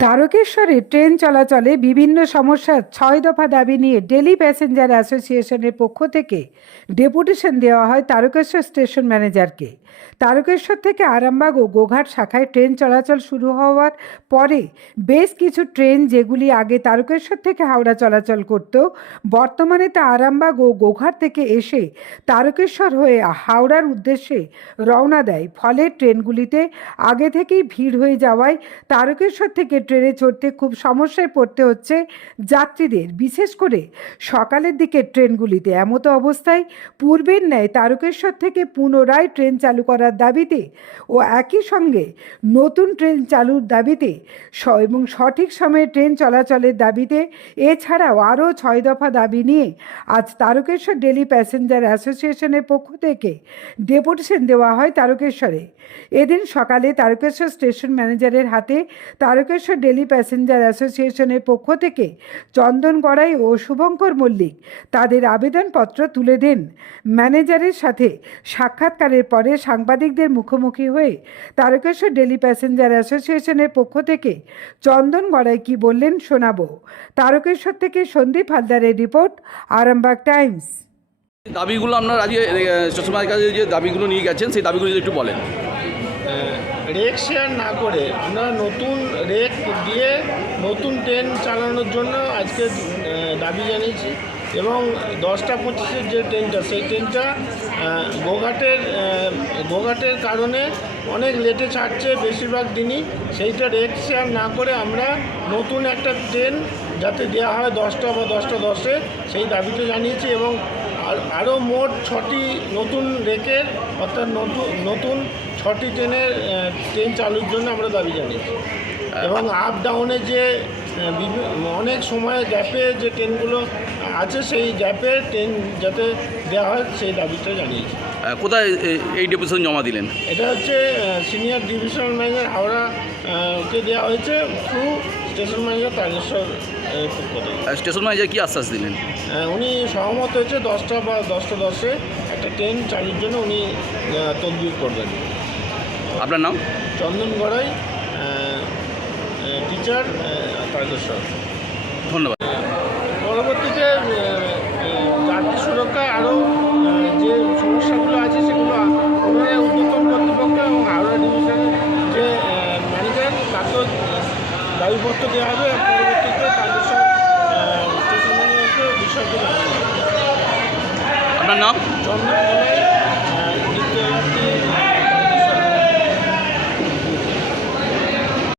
তারকেশ্বরে train চলাচলে বিভিন্ন সমস্যার ছয় দফা দাবি নিয়ে ডেলি প্যাসেঞ্জার অ্যাসোসিয়েশনের পক্ষ থেকে ডেপুটেশন দেওয়া হয় তারকেশ্বর স্টেশন ম্যানেজারকে। তারকেশ্বর থেকে আরামবাগ ও গোঘাট শাখায় ট্রেন চলাচল শুরু হওয়ার পরে বেশ কিছু ট্রেন যেগুলি আগে তারকেশ্বর থেকে হাওড়া চলাচল করত, বর্তমানে তা আরামবাগ ও গোঘাট থেকে এসে তারকেশ্বর হয়ে হাওড়ার উদ্দেশ্যে রওনা দেয়। ফলে ট্রেনগুলিতে আগে থেকেই ভিড় হয়ে যাওয়ায় তারকেশ্বর থেকে ট্রেনে চড়তে খুব সমস্যায় পড়তে হচ্ছে যাত্রীদের। বিশেষ করে সকালের দিকে ট্রেনগুলিতে এমতো অবস্থায় পূর্বের ন্যায় তারকেশ্বর থেকে পুনরায় ট্রেন চালু করার দাবিতে ও একই সঙ্গে নতুন ট্রেন চালুর দাবিতে এবং সঠিক সময়ে ট্রেন চলাচলের দাবিতে এছাড়াও আরও ছয় দফা দাবি নিয়ে আজ তারকেশ্বর ডেলি প্যাসেঞ্জার অ্যাসোসিয়েশনের পক্ষ থেকে ডেপুটেশন দেওয়া হয় তারকেশ্বরে। এদিন সকালে তারকেশ্বর স্টেশন ম্যানেজারের হাতে তারকেশ্বর ডেলি প্যাসেঞ্জার অ্যাসোসিয়েশনের পক্ষ থেকে চন্দন গড়াই ও শুভঙ্কর মল্লিক তাদের আবেদনপত্র তুলে দেন। ম্যানেজারের সাথে সাক্ষাৎকারের পরে সাংবাদিকদের মুখোমুখি হয়ে তারকেশ্বর ডেলি প্যাসেঞ্জার অ্যাসোসিয়েশনের পক্ষ থেকে চন্দন গড়াই কি বললেন শোনাবো। তারকেশ্বর থেকে সন্দীপ হালদারের রিপোর্ট আরামবাগ টাইমস। দাবিগুলো আপনার আজকে কাছে যে দাবিগুলো নিয়ে গেছেন সেই দাবিগুলো যদি একটু বলেন। রেক শেয়ার না করে আমরা নতুন রেক দিয়ে নতুন ট্রেন চালানোর জন্য আজকে দাবি জানিয়েছি এবং দশটা পঁচিশের যে ট্রেনটা, সেই ট্রেনটা গোঘাটের গোঘাটের কারণে অনেক লেটে ছাড়ছে বেশিরভাগ দিনই। সেইটা রেক শেয়ার না করে আমরা নতুন একটা ট্রেন যাতে দেওয়া হয় দশটা বা দশটা দশে, সেই দাবিটা জানিয়েছি এবং আর, আরও মোট ছটি নতুন রেকের, অর্থাৎ নতুন নতুন ছটি ট্রেনের ট্রেন চালুর জন্য আমরা দাবি জানিয়েছি এবং আপ ডাউনে যে অনেক সময় গ্যাপে যে ট্রেনগুলো আছে সেই গ্যাপে ট্রেন যাতে দেওয়া হয় সেই দাবিটা জানিয়েছি। কোথায় এই ডেপুটেশন জমা দিলেন? এটা হচ্ছে senior divisional manager Howrah ah, কে দেওয়া হয়েছে through station manager Tageshwar ah, station manager কি আশ্বাস দিলেন? উনি সহমত হয়েছে দশটা বা দশটা দশে একটা ট্রেন চালুর জন্য উনি তদবির করবেন। আপনার নাম? চন্দন গড়াই টিচার তারকেশ্বর ধন্যবাদ। পরবর্তীতে যাত্রী সুরক্ষায় আরও যে সমস্যাগুলো আছে সেগুলো উন্নতন কর্তৃপক্ষ এবং হাওড়া ডিভিশনের যে ম্যানেজার তাকেও দাবিপত্র দেওয়া হবে পরবর্তীতে তারকেশ্বর স্টেশন বিষয়টি আপনার নাম? চন্দন গড়াই